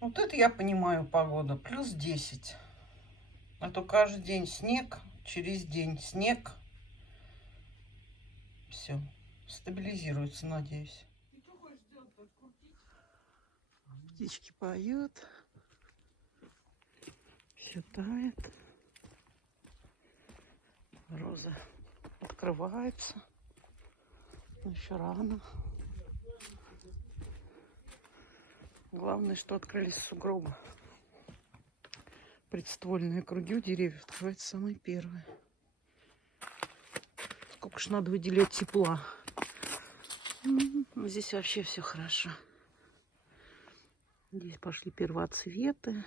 Вот это я понимаю погода. Плюс 10. А то каждый день снег, через день снег. Все. Стабилизируется, надеюсь. Птички поют. Все тает. Роза открывается. Еще рано. Главное, что открылись сугробы. Предствольные круги у деревьев открываются самые первые. Сколько ж надо выделять тепла. Здесь вообще все хорошо. Здесь пошли первоцветы.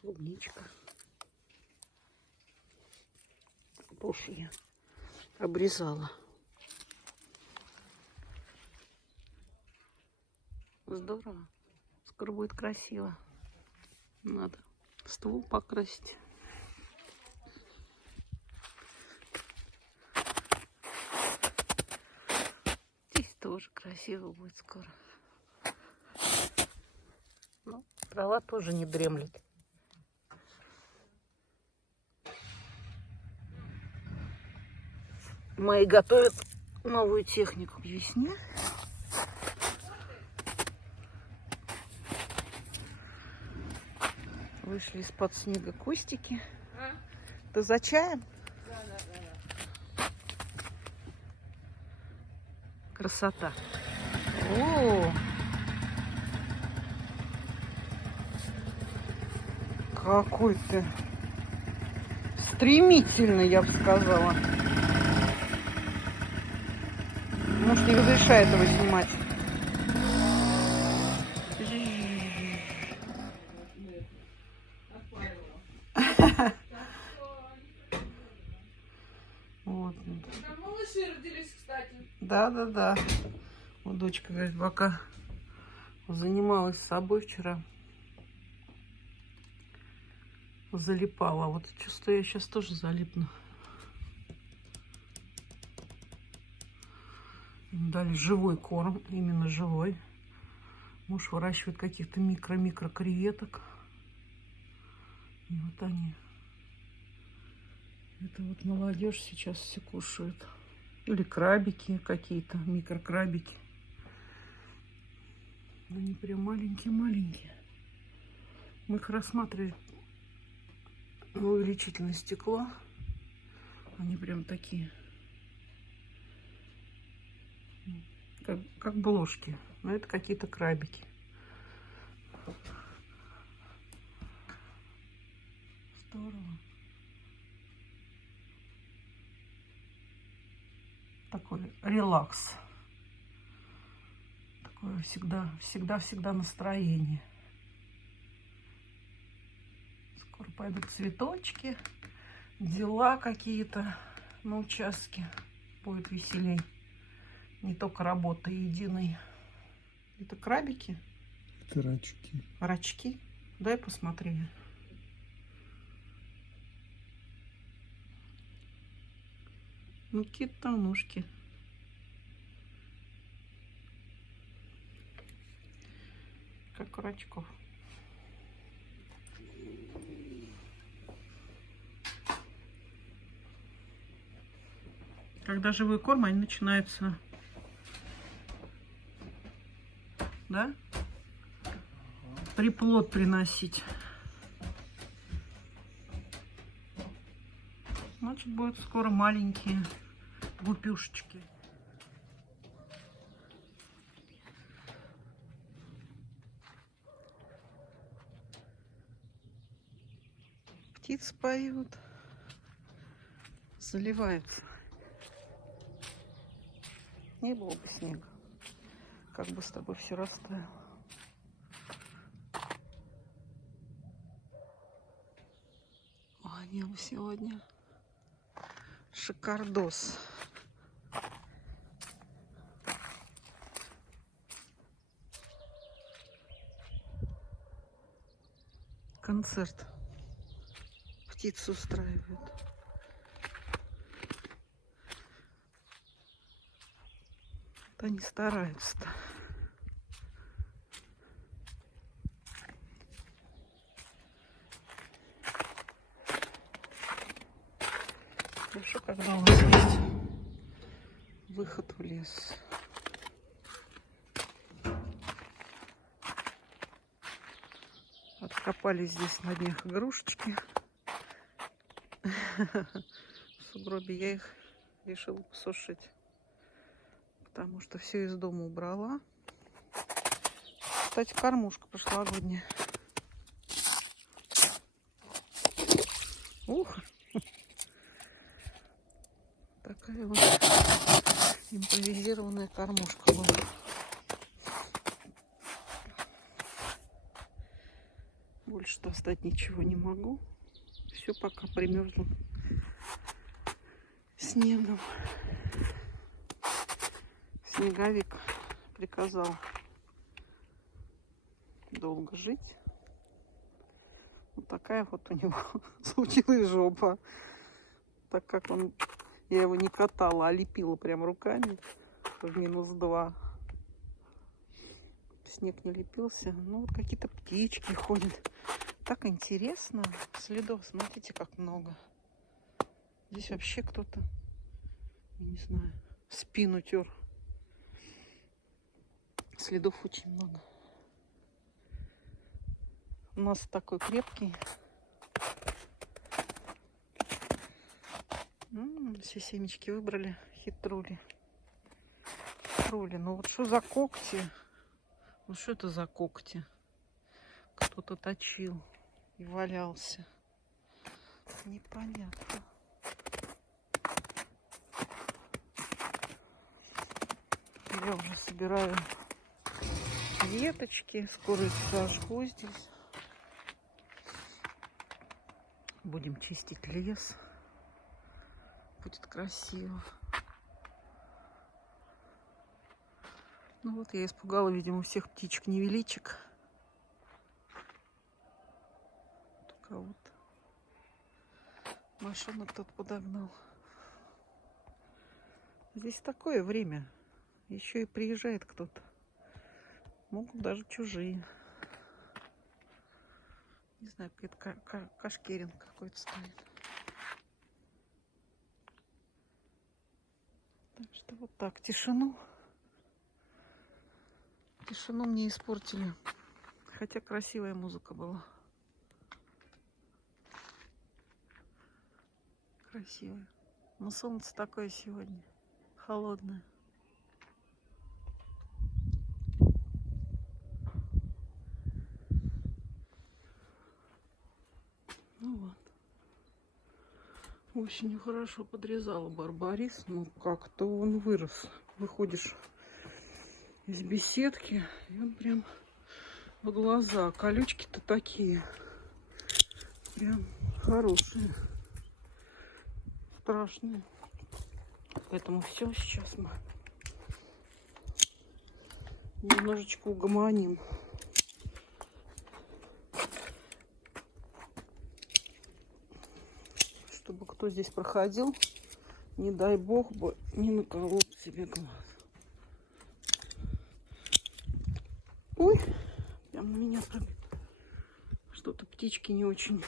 Клубничка. Прошлый я обрезала. Здорово. Скоро будет красиво. Надо ствол покрасить. Здесь тоже красиво будет скоро. Ну, трава тоже не дремлет. Мои готовят новую технику к весне. Вышли из-под снега кустики. Ты за чаем? Да. Красота. О! Какой ты стремительный, я бы сказала. Может, не разрешает его снимать. Вот. Там малыши родились, кстати. Да. Вот дочка, говорит, пока занималась собой вчера, залипала. Вот чувствую, я сейчас тоже залипну. Им дали живой корм, именно живой. Муж выращивает каких-то микро креветок. И вот они. Это вот молодежь сейчас все кушает. Или крабики какие-то, микрокрабики. Они прям маленькие-маленькие. Мы их рассматривали на увеличительное стекло. Они прям такие. Как блошки. Но это какие-то крабики. Здорово. Такой релакс. Такое всегда настроение. Скоро пойдут цветочки, дела какие-то на участке. Будет веселей. Не только работа единой. Это крабики? Это рачки. Рачки? Дай посмотри. Ну, какие-то ножки. Как у рачков. Когда живой корм, они начинаются, да, приплод приносить. Значит, будут скоро маленькие гупюшечки. Птицы поют, заливаются. Не было бы снега, как бы с тобой все растаяло. О, небо сегодня шикардос. Концерт птицы устраивают. Вот они стараются-то. Хорошо, когда у нас есть выход в лес. Откопали здесь на днях игрушечки. В сугробе я их решила посушить, потому что все из дома убрала. Кстати, кормушка прошлогодняя. Ух! Такая вот импровизированная кормушка была. Больше достать ничего не могу. Все пока примерзло снегом. Снеговик приказал долго жить. Вот такая вот у него случилась жопа. Так как я его не катала, а лепила прям руками в -2. Снег не лепился. Ну вот какие-то птички ходят. Так интересно. Следов, смотрите, как много. Здесь вообще кто-то, я не знаю, спину тер. Следов очень много. У нас такой крепкий. Все семечки выбрали. Хитрули. Хитрули. Ну вот что за когти? Ну что это за когти? Кто-то точил и валялся. Непонятно. Я уже собираю веточки. Скоро их сожгу здесь. Будем чистить лес. Будет красиво. Ну вот я испугала, видимо, всех птичек-невеличек. Только вот машину кто-то подогнал. Здесь такое время. Еще и приезжает кто-то. Могут даже чужие. Не знаю, какой-то кашкерин какой-то стоит. Так что вот так. Тишину мне испортили. Хотя красивая музыка была. Красивая. Но солнце такое сегодня. Холодное. Ну вот. Осенью хорошо подрезала барбарис. Ну как-то он вырос. Выходишь из беседки, и он прям в глаза. Колючки-то такие. Прям хорошие. Страшные. Поэтому все, сейчас мы немножечко угомоним. Чтобы кто здесь проходил, не дай бог бы не наколол себе глаз. Ой, прям на меня прям что-то птички не очень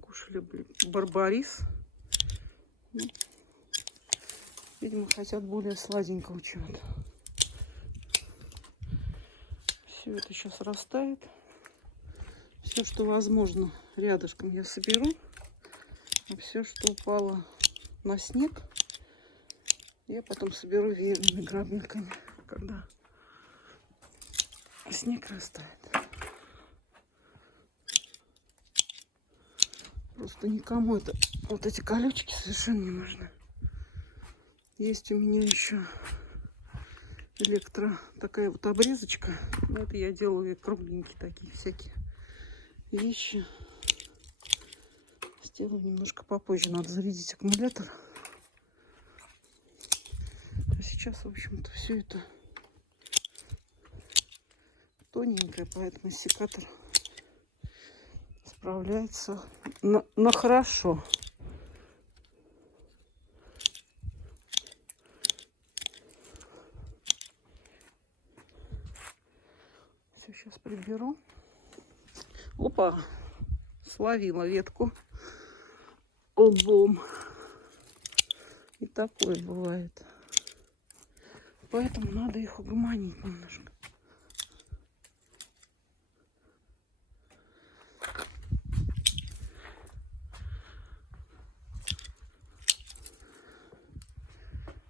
кушали барбарис. Видимо, хотят более сладенького чего-то. Все это сейчас растает. Все, что возможно, рядышком я соберу. А все, что упало на снег, я потом соберу веерными грабельками, когда снег растает. Просто никому это, вот эти колючки совершенно не нужны. Есть у меня еще такая вот обрезочка. Вот я делаю кругленькие такие всякие вещи. Сделаю немножко попозже. Надо зарядить аккумулятор. А сейчас, в общем-то, все это тоненькое, поэтому секатор справляется на хорошо. Сейчас приберу. Опа! Словила ветку лбом. И такое бывает. Поэтому надо их угомонить немножко.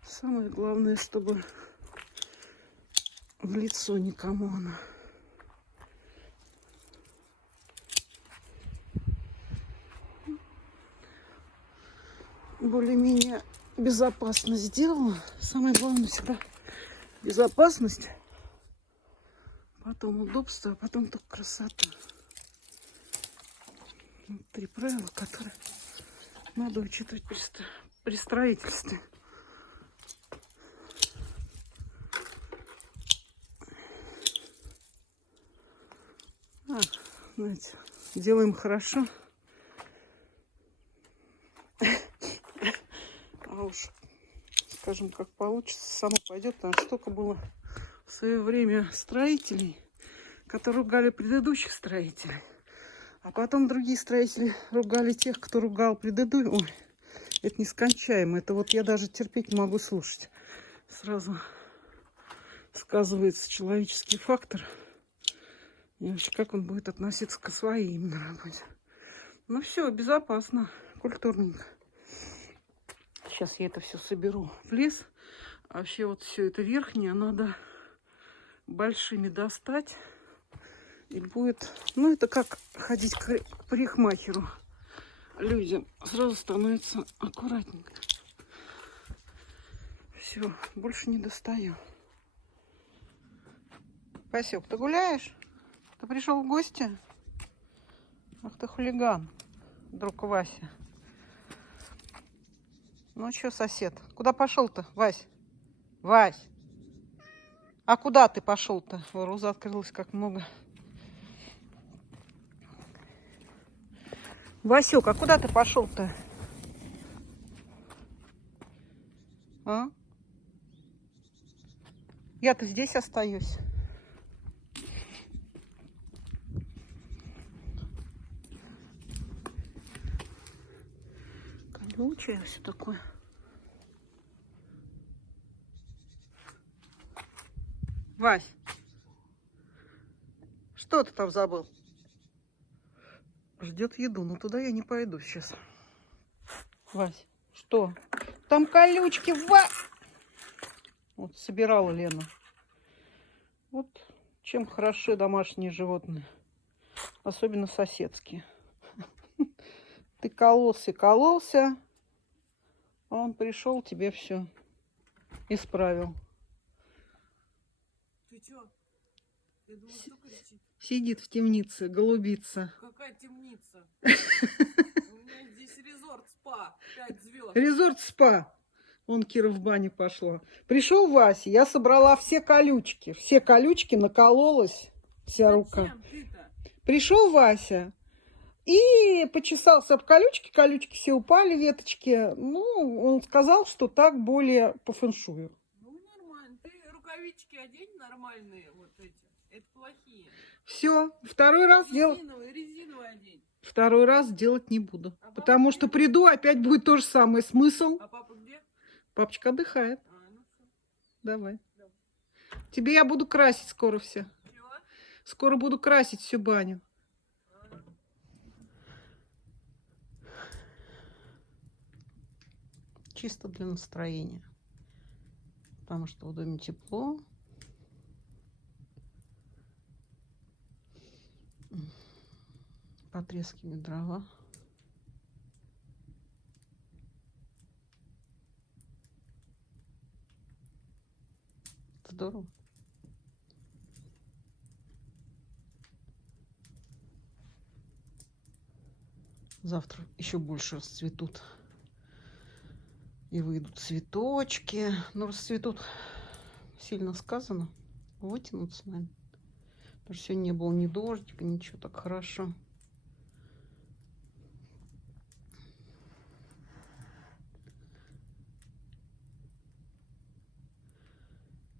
Самое главное, чтобы в лицо никому она. Более-менее безопасно сделала. Самое главное всегда безопасность, потом удобство, а потом только красота. Вот 3 правила, которые надо учитывать при строительстве. Знаете, делаем хорошо. А уж, скажем, как получится, само пойдет. Потому что столько было в свое время строителей, которые ругали предыдущих строителей. А потом другие строители ругали тех, кто ругал предыдущих. Ой, это нескончаемо. Это вот я даже терпеть не могу слушать. Сразу сказывается человеческий фактор. И вообще, как он будет относиться к своей именно работе. Ну все, безопасно, культурненько. Сейчас я это все соберу в лес. А вообще вот все это верхнее надо большими достать. И будет, ну это как ходить к парикмахеру. Людям сразу становится аккуратненько. Все, больше не достаю. Васек, ты гуляешь? Ты пришел в гости? Ах ты хулиган, друг Вася. Ну что, сосед, куда пошел-то, Вась? Вась! А куда ты пошел-то? Роза открылась как много. Васек, а куда ты пошел-то? А? Я-то здесь остаюсь. Колючее все такое. Вась, что ты там забыл? Ждет еду, но туда я не пойду сейчас. Вась, что? Там колючки, Вот собирала Лена. Вот чем хороши домашние животные. Особенно соседские. Ты кололся, а он пришел, тебе все исправил. Ты чё? Я думала, кто кричит? Сидит в темнице, голубица. Какая темница? У меня здесь резорт-спа, 5 звезд. Резорт-спа. Вон Кира в баню пошла. Пришел Вася, я собрала все колючки. Все колючки накололась, вся рука. Зачем ты-то? Пришел Вася и почесался об колючки. Колючки все упали, веточки. Ну, он сказал, что так более по фэншую. Ну, нормально. Ты рукавички одень нормальные, вот эти. Это плохие. Все, второй раз Резиновые одень. Второй раз делать не буду. А Потому папа что где? приду, опять будет то же самое. Смысл? А папа где? Папочка отдыхает. Ну всё. Давай. Давай. Тебе я буду красить скоро все. Чего? Скоро буду красить всю баню. Чисто для настроения. Потому что в доме тепло. Потрескивают дрова. Здорово. Завтра еще больше расцветут. И выйдут цветочки. Но расцветут, сильно сказано, вытянутся, наверное. Потому что сегодня не было ни дождика, ничего, так хорошо.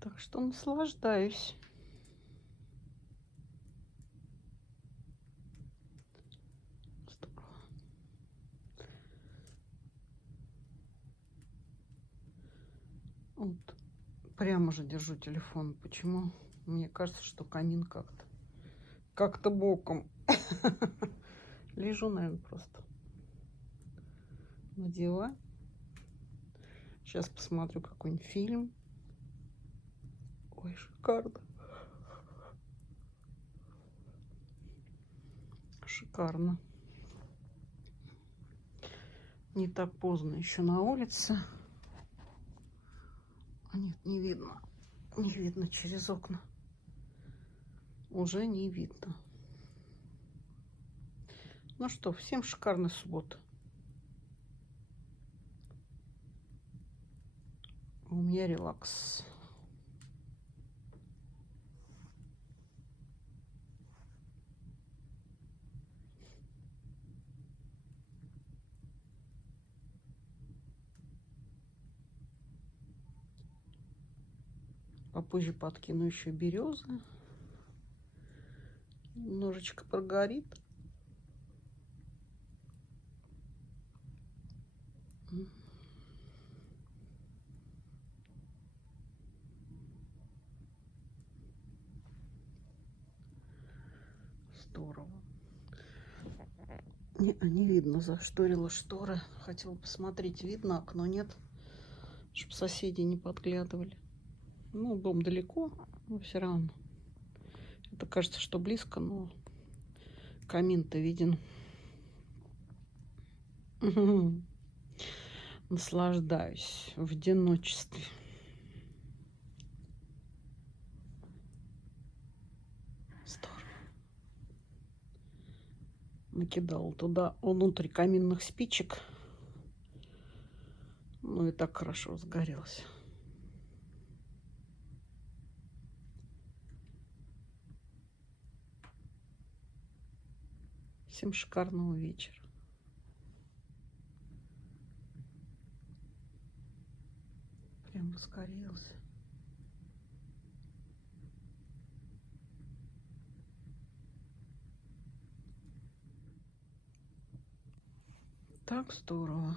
Так что наслаждаюсь. Вот. Прямо же держу телефон. Почему? Мне кажется, что камин как-то боком. Лежу, наверное, просто на диване. Сейчас посмотрю какой-нибудь фильм. Ой, шикарно. Шикарно. Не так поздно еще на улице. А нет, не видно. Не видно через окна. Уже не видно. Ну что, всем шикарной субботы. У меня релакс. Попозже подкину еще березы. Немножечко прогорит. Здорово. Не видно, зашторила шторы. Хотела посмотреть, видно окно, нет? Чтобы соседи не подглядывали. Ну, дом далеко, но все равно. Это кажется, что близко, но камин-то виден. Наслаждаюсь в одиночестве. Здорово. Накидала туда внутрь каминных спичек. Ну и так хорошо сгорелось. Всем шикарного вечера. Прям раскорился. Так здорово.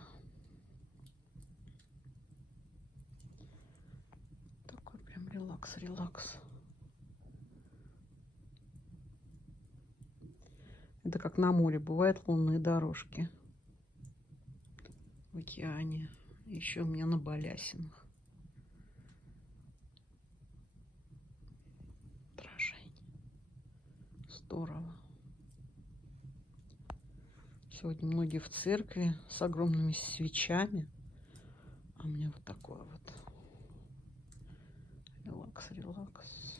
Такой прям релакс, релакс. Это как на море бывают лунные дорожки. В океане. Еще у меня на балясинах. Отражение. Здорово. Сегодня многие в церкви с огромными свечами. А у меня вот такой вот релакс, релакс.